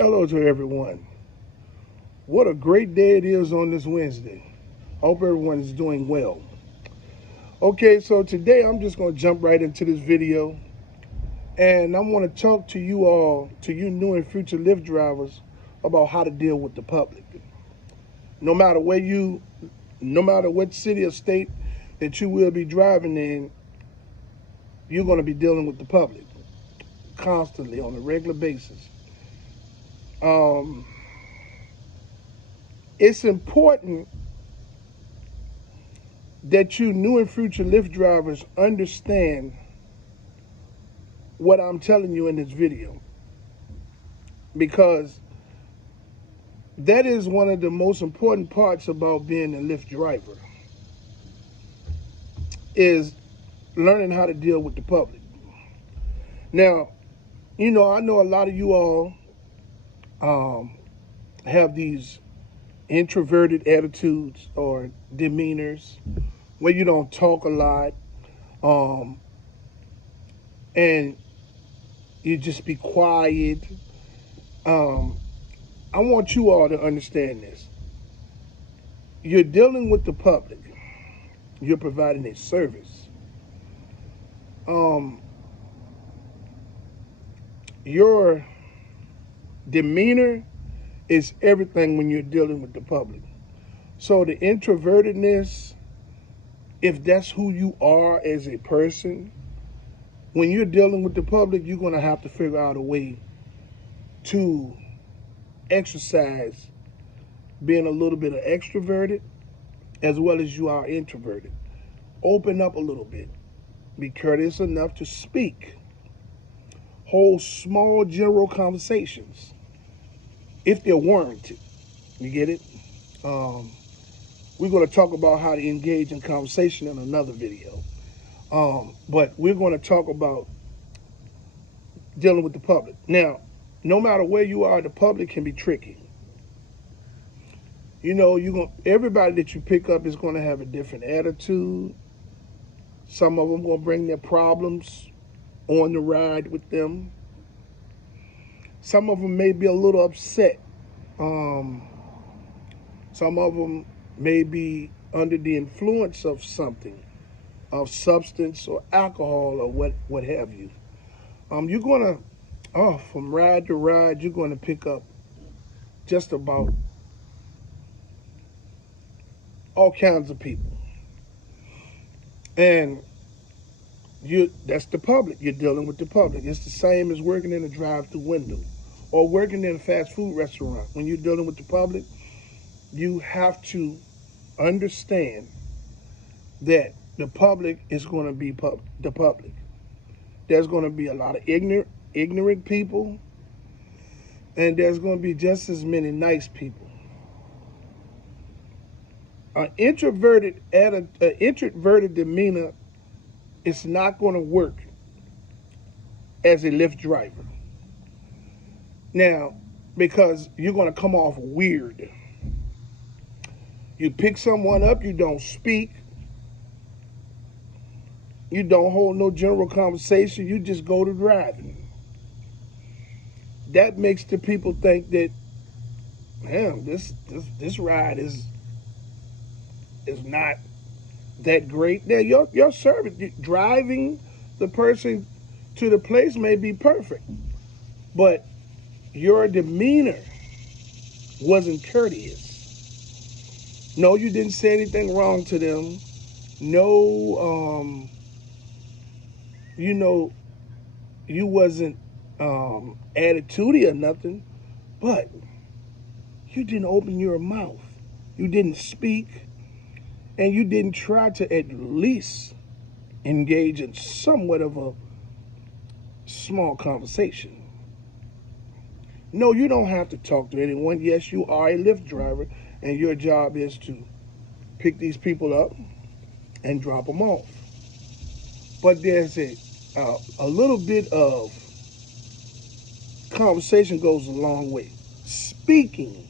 Hello to everyone. What a great day it is on this Wednesday. Hope everyone is doing well. Okay, so today I'm just going to jump right into this video, and I want to talk to you all, to you new and future Lyft drivers, about how to deal with the public. No matter no matter what city or state that you will be driving in, you're going to be dealing with the public constantly on a regular basis. It's important that you new and future Lyft drivers understand what I'm telling you in this video, because that is one of the most important parts about being a Lyft driver, is learning how to deal with the public. Now, I know a lot of you all have these introverted attitudes or demeanors where you don't talk a lot, and you just be quiet. I want you all to understand this. You're dealing with the public. You're providing a service. Your demeanor is everything when you're dealing with the public. So the introvertedness, if that's who you are as a person, when you're dealing with the public, you're going to have to figure out a way to exercise being a little bit of extroverted as well as you are introverted. Open up a little bit. Be courteous enough to speak. Hold small general conversations if they're warranted. You get it? We're going to talk about how to engage in conversation in another video. But we're going to talk about dealing with the public. Now, no matter where you are, the public can be tricky. Everybody that you pick up is going to have a different attitude. Some of them going to bring their problems on the ride with them. Some of them may be a little upset. Some of them may be under the influence of something, of substance or alcohol or what have you. You're going to, from ride to ride, you're going to pick up just about all kinds of people. And that's the public. You're dealing with the public. It's the same as working in a drive-through window or working in a fast food restaurant. When you're dealing with the public, you have to understand that the public is going to be the public. There's going to be a lot of ignorant people, and there's going to be just as many nice people. An introverted demeanor is not going to work as a Lyft driver. Now, because you're going to come off weird. You pick someone up, you don't speak. You don't hold no general conversation. You just go to driving. That makes the people think that, damn, this ride is not that great. Now, your service, driving the person to the place may be perfect, but your demeanor wasn't courteous. No, you didn't say anything wrong to them. No, you wasn't attitudey or nothing, but you didn't open your mouth. You didn't speak, and you didn't try to at least engage in somewhat of a small conversation. No, you don't have to talk to anyone. Yes, you are a Lyft driver, and your job is to pick these people up and drop them off. But there's a little bit of conversation goes a long way. Speaking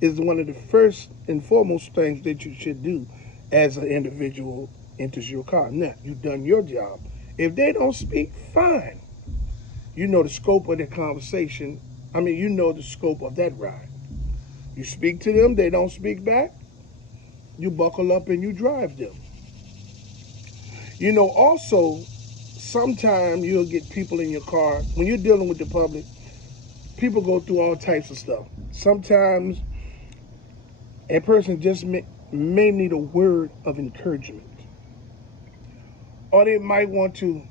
is one of the first and foremost things that you should do as an individual enters your car. Now, you've done your job. If they don't speak, fine. You know the scope of the conversation I mean, you know the scope of that ride. You speak to them, they don't speak back, you buckle up and you drive them. Also, sometimes you'll get people in your car. When you're dealing with the public, people go through all types of stuff. Sometimes a person just may need a word of encouragement, or they might want to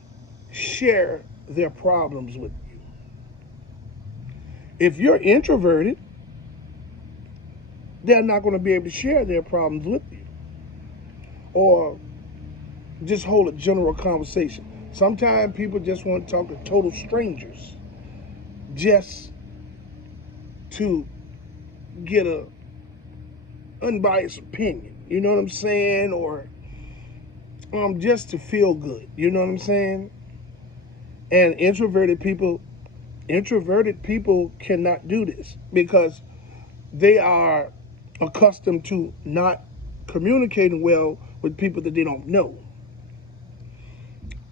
share their problems with you. If you're introverted, they're not going to be able to share their problems with you or just hold a general conversation. Sometimes people just want to talk to total strangers just to get a unbiased opinion, you know what I'm saying? Or just to feel good, you know what I'm saying? And introverted people cannot do this because they are accustomed to not communicating well with people that they don't know.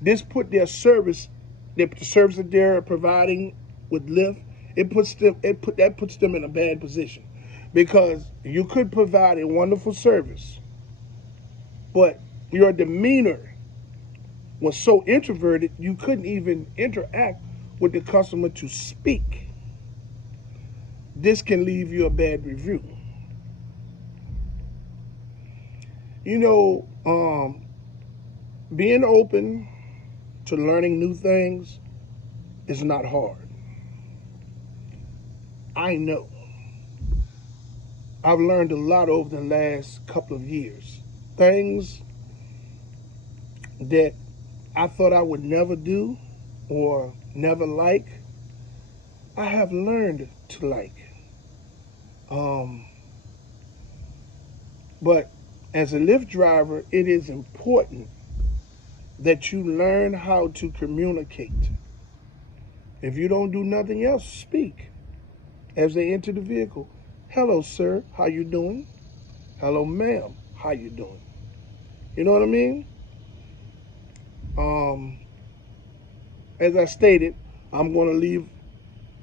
This put their service, the service that they're providing with Lyft, that puts them in a bad position because you could provide a wonderful service, but your demeanor was so introverted you couldn't even interact with the customer to speak. This can leave you a bad review. You know, being open to learning new things is not hard. I know. I've learned a lot over the last couple of years. Things that I thought I would never do or never like, I have learned to like. But as a Lyft driver, it is important that you learn how to communicate. If you don't do nothing else, speak. As they enter the vehicle, hello, sir, how you doing? Hello, ma'am, how you doing? You know what I mean? As I stated, I'm going to leave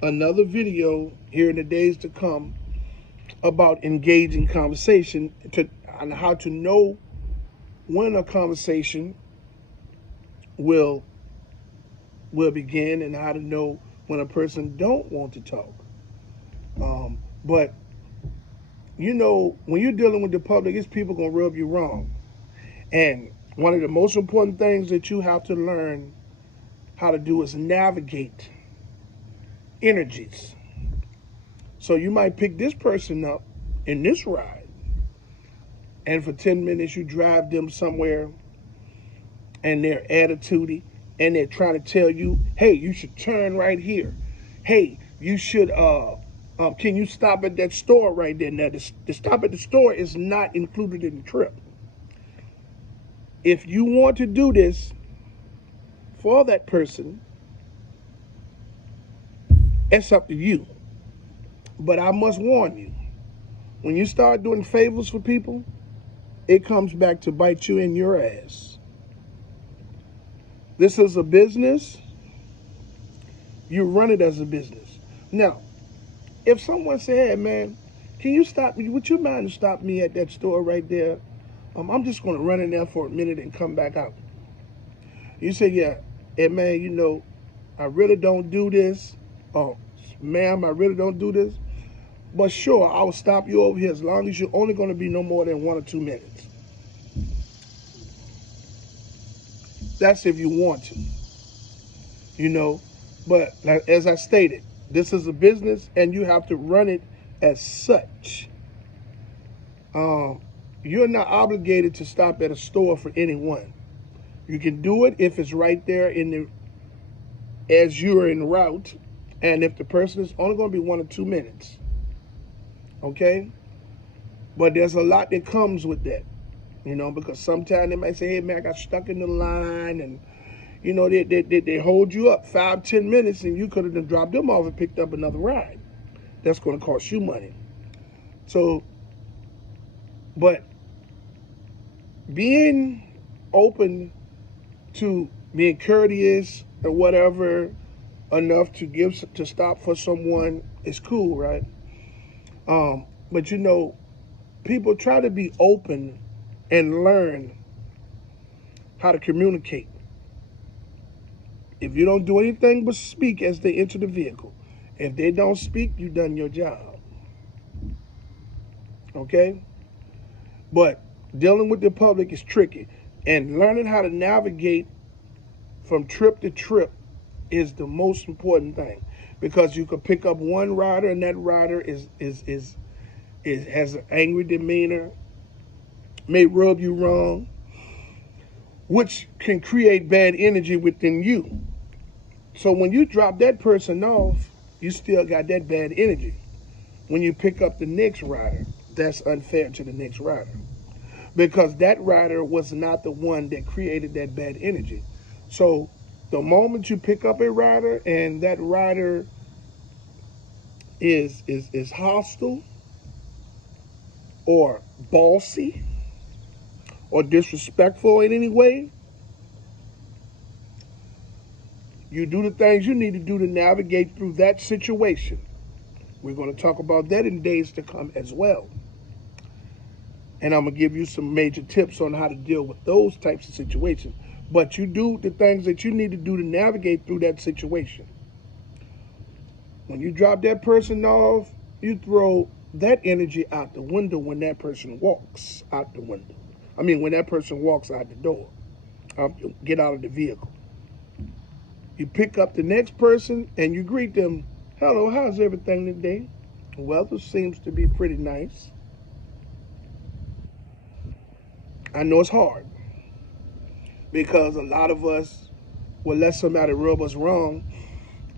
another video here in the days to come about engaging conversation on how to know when a conversation will begin and how to know when a person don't want to talk. But when you're dealing with the public, it's people gonna rub you wrong. And one of the most important things that you have to learn how to do is navigate energies. So you might pick this person up in this ride, and for 10 minutes you drive them somewhere, and they're attitudey, and they're trying to tell you, hey, you should turn right here. Hey, you should, can you stop at that store right there? Now, the stop at the store is not included in the trip. If you want to do this for that person, it's up to you. But I must warn you, when you start doing favors for people, it comes back to bite you in your ass. This is a business. You run it as a business. Now, if someone say, hey, man, can you stop me? Would you mind to stop me at that store right there? I'm just going to run in there for a minute and come back out. You say, yeah, hey, man, I really don't do this. Oh, ma'am, I really don't do this. But sure, I'll stop you over here as long as you're only going to be no more than 1 or 2 minutes. That's if you want to, But as I stated, this is a business and you have to run it as such. You're not obligated to stop at a store for anyone. You can do it if it's right there as you're en route, and if the person is only going to be 1 or 2 minutes. Okay? But there's a lot that comes with that, because sometimes they might say, hey, man, I got stuck in the line, and, they hold you up 5-10 minutes, and you could have dropped them off and picked up another ride. That's going to cost you money. So, but being open to being courteous or whatever, enough to stop for someone, it's cool, right? But people try to be open and learn how to communicate. If you don't do anything but speak as they enter the vehicle, if they don't speak, you done your job. Okay? But dealing with the public is tricky. And learning how to navigate from trip to trip is the most important thing. Because you could pick up one rider and that rider has an angry demeanor, may rub you wrong, which can create bad energy within you. So when you drop that person off, you still got that bad energy. When you pick up the next rider, that's unfair to the next rider. Because that rider was not the one that created that bad energy. So the moment you pick up a rider and that rider is hostile or bossy or disrespectful in any way, you do the things you need to do to navigate through that situation. We're going to talk about that in days to come as well. And I'm going to give you some major tips on how to deal with those types of situations. But you do the things that you need to do to navigate through that situation. When you drop that person off, you throw that energy out the window when that person walks out the window. When that person walks out the door, get out of the vehicle. You pick up the next person and you greet them. Hello, how's everything today? The weather seems to be pretty nice. I know it's hard because a lot of us will let somebody rub us wrong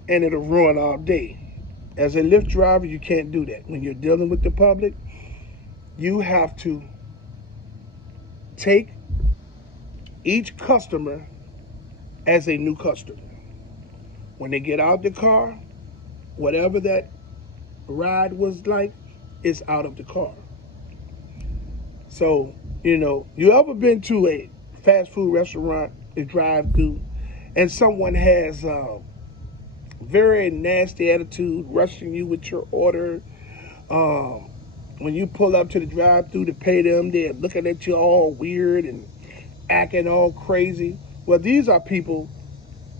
and it'll ruin our day. As a Lyft driver, you can't do that. When you're dealing with the public, you have to take each customer as a new customer. When they get out the car, whatever that ride was like is out of the car. So, you ever been to a fast food restaurant, a drive-through, and someone has a very nasty attitude, rushing you with your order? When you pull up to the drive-through to pay them, they're looking at you all weird and acting all crazy. Well, these are people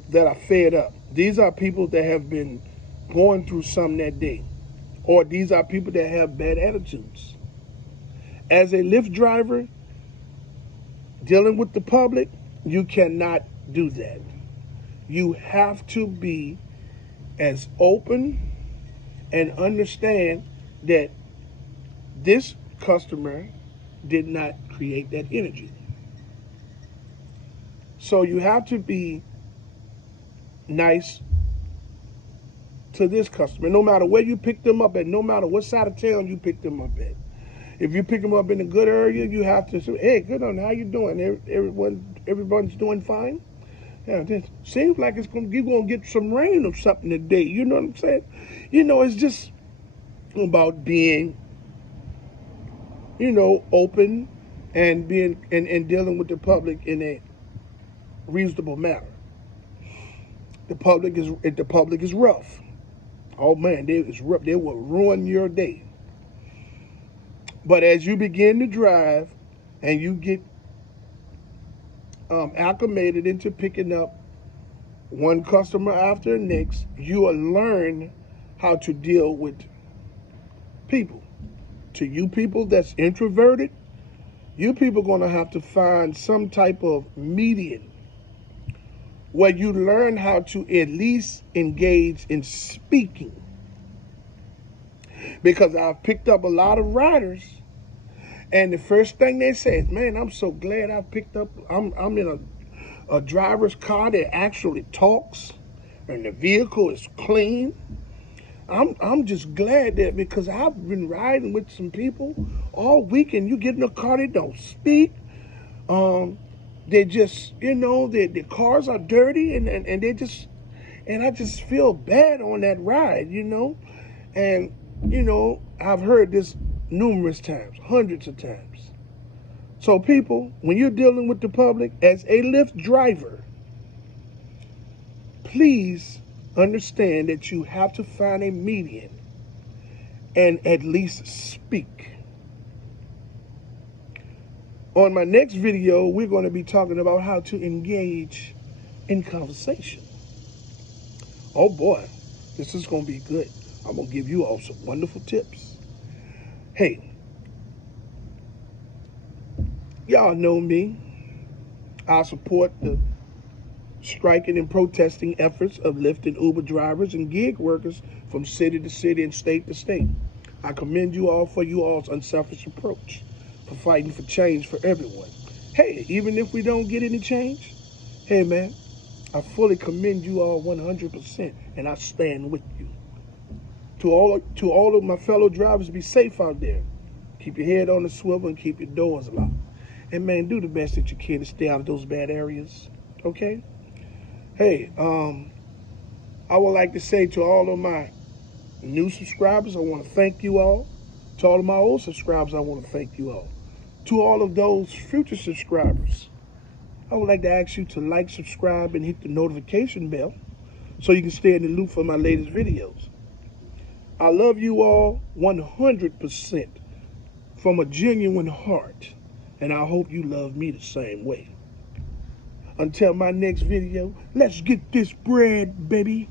that are fed up. These are people that have been going through something that day. Or these are people that have bad attitudes. As a Lyft driver, dealing with the public, you cannot do that. You have to be as open and understand that this customer did not create that energy. So you have to be nice to this customer, no matter where you pick them up at, no matter what side of town you pick them up at. If you pick them up in a good area, you have to say, hey, good on, how you doing? Everyone's doing fine? Yeah, this seems like you're going to get some rain or something today. You know what I'm saying? It's just about being, open and being and dealing with the public in a reasonable manner. The public is rough. Oh man, it's rough. They will ruin your day. But as you begin to drive and you get acclimated into picking up one customer after the next, you will learn how to deal with people. To you people that's introverted, you people are going to have to find some type of median where you learn how to at least engage in speaking. Because I've picked up a lot of riders, and the first thing they say is, man, I'm so glad I'm in a driver's car that actually talks and the vehicle is clean. I'm just glad that, because I've been riding with some people all week and you get in a car, they don't speak. They just, the cars are dirty and I just feel bad on that ride, And, I've heard this numerous times, hundreds of times. So people, when you're dealing with the public as a Lyft driver, please understand that you have to find a median and at least speak. On my next video, we're going to be talking about how to engage in conversation. Oh boy, this is going to be good. I'm going to give you all some wonderful tips. Hey, y'all know me. I support the striking and protesting efforts of Lyft and Uber drivers and gig workers from city to city and state to state. I commend you all for you all's unselfish approach, for fighting for change for everyone. Hey, even if we don't get any change, hey man, I fully commend you all 100%, and I stand with you. To all of my fellow drivers, be safe out there. Keep your head on the swivel and keep your doors locked. And man, do the best that you can to stay out of those bad areas. Okay? Hey, I would like to say to all of my new subscribers, I want to thank you all. To all of my old subscribers, I want to thank you all. To all of those future subscribers, I would like to ask you to like, subscribe, and hit the notification bell so you can stay in the loop for my latest videos. I love you all 100% from a genuine heart, and I hope you love me the same way. Until my next video, let's get this bread, baby.